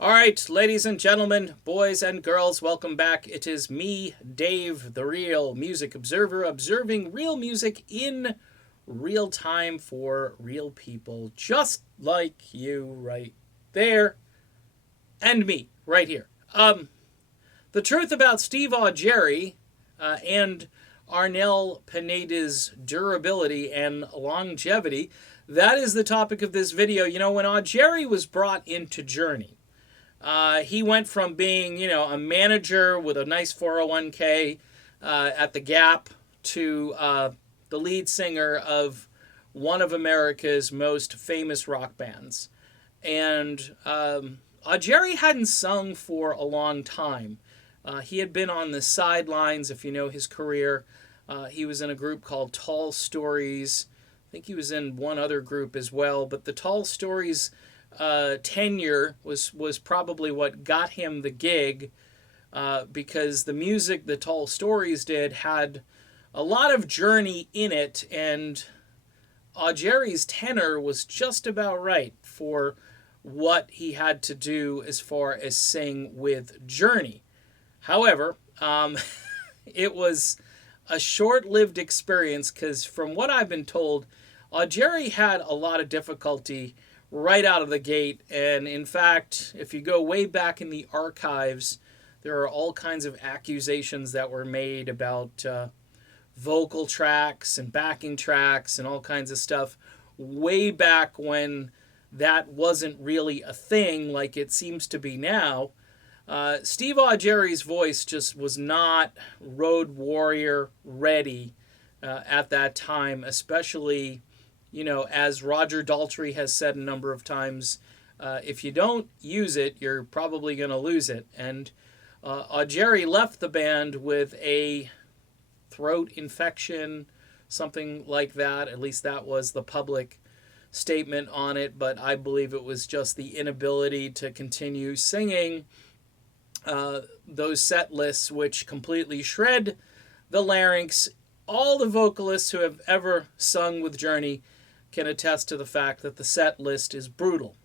All right, ladies and gentlemen, boys and girls, welcome back. It is me, Dave, the real music observer, observing real music in real time for real people, just like you right there, and me right here. The truth about Steve Augeri and Arnel Pineda's durability and longevity, that is the topic of this video. You know, when Augeri was brought into Journey, he went from being, a manager with a nice 401k at the Gap to the lead singer of one of America's most famous rock bands. And Augeri hadn't sung for a long time. He had been on the sidelines, if you know his career. He was in a group called Tall Stories. I think he was in one other group as well. But the Tall Stories tenure was probably what got him the gig, because the music the Tall Stories did had a lot of Journey in it, and Augeri's tenor was just about right for what he had to do as far as sing with Journey. However, it was a short-lived experience because from what I've been told, Augeri had a lot of difficulty right out of the gate. And in fact, if you go way back in the archives, there are all kinds of accusations that were made about vocal tracks and backing tracks and all kinds of stuff way back when that wasn't really a thing like it seems to be now. Steve Augeri's voice just was not road warrior ready at that time, especially, as Roger Daltrey has said a number of times, if you don't use it, you're probably going to lose it. And Augeri left the band with a throat infection, something like that. At least that was the public statement on it, but I believe it was just the inability to continue singing those set lists, which completely shred the larynx. All the vocalists who have ever sung with Journey can attest to the fact that the set list is brutal.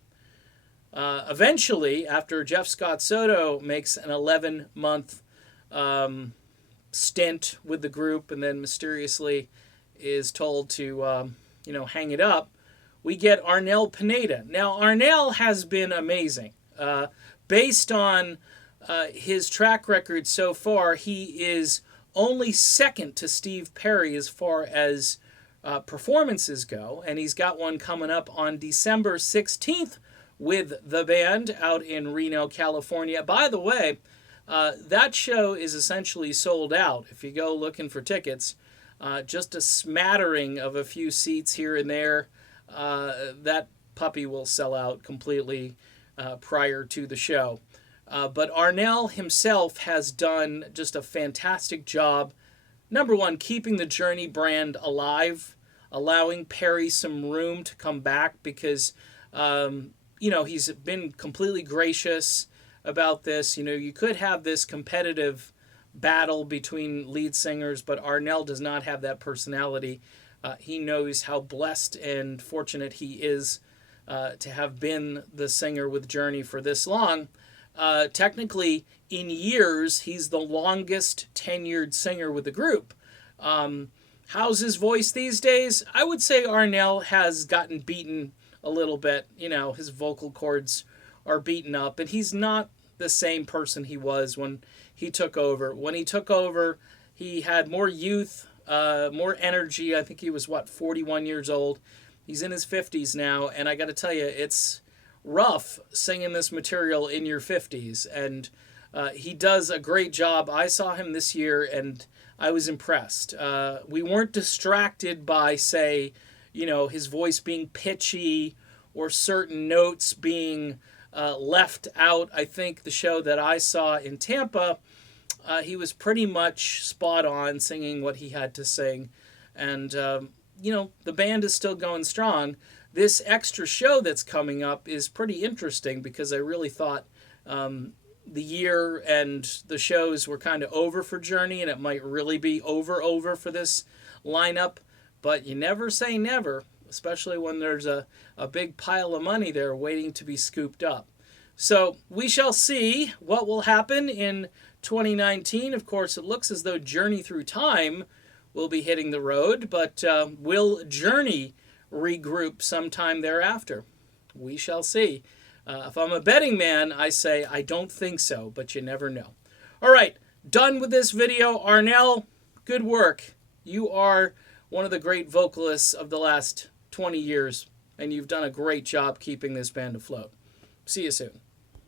Eventually, after Jeff Scott Soto makes an 11-month stint with the group and then mysteriously is told to, hang it up, we get Arnel Pineda. Now, Arnel has been amazing. Based on his track record so far, he is only second to Steve Perry as far as performances go, and he's got one coming up on December 16th with the band out in Reno, California. By the way, that show is essentially sold out. If you go looking for tickets, just a smattering of a few seats here and there, that puppy will sell out completely prior to the show. But Arnel himself has done just a fantastic job. Number one, keeping the Journey brand alive, allowing Perry some room to come back because, he's been completely gracious about this. You could have this competitive battle between lead singers, but Arnel does not have that personality. He knows how blessed and fortunate he is to have been the singer with Journey for this long. Technically, in years, he's the longest tenured singer with the group. How's his voice these days? I would say Arnel has gotten beaten a little bit. His vocal cords are beaten up, and he's not the same person he was when he took over. When he took over, he had more youth, more energy. I think he was, 41 years old. He's in his 50s now, and I got to tell you, it's rough singing this material in your 50s, and he does a great job. I saw him this year and I was impressed. We weren't distracted by, say, his voice being pitchy or certain notes being left out. I think the show that I saw in Tampa, he was pretty much spot on singing what he had to sing, and the band is still going strong. This extra show that's coming up is pretty interesting because I really thought the year and the shows were kind of over for Journey, and it might really be over for this lineup. But you never say never, especially when there's a big pile of money there waiting to be scooped up. So we shall see what will happen in 2019. Of course, it looks as though Journey Through Time will be hitting the road, but will Journey regroup sometime thereafter? We shall see. If I'm a betting man, I say I don't think so, but you never know. All right, done with this video. Arnel, good work. You are one of the great vocalists of the last 20 years, and you've done a great job keeping this band afloat. See you soon.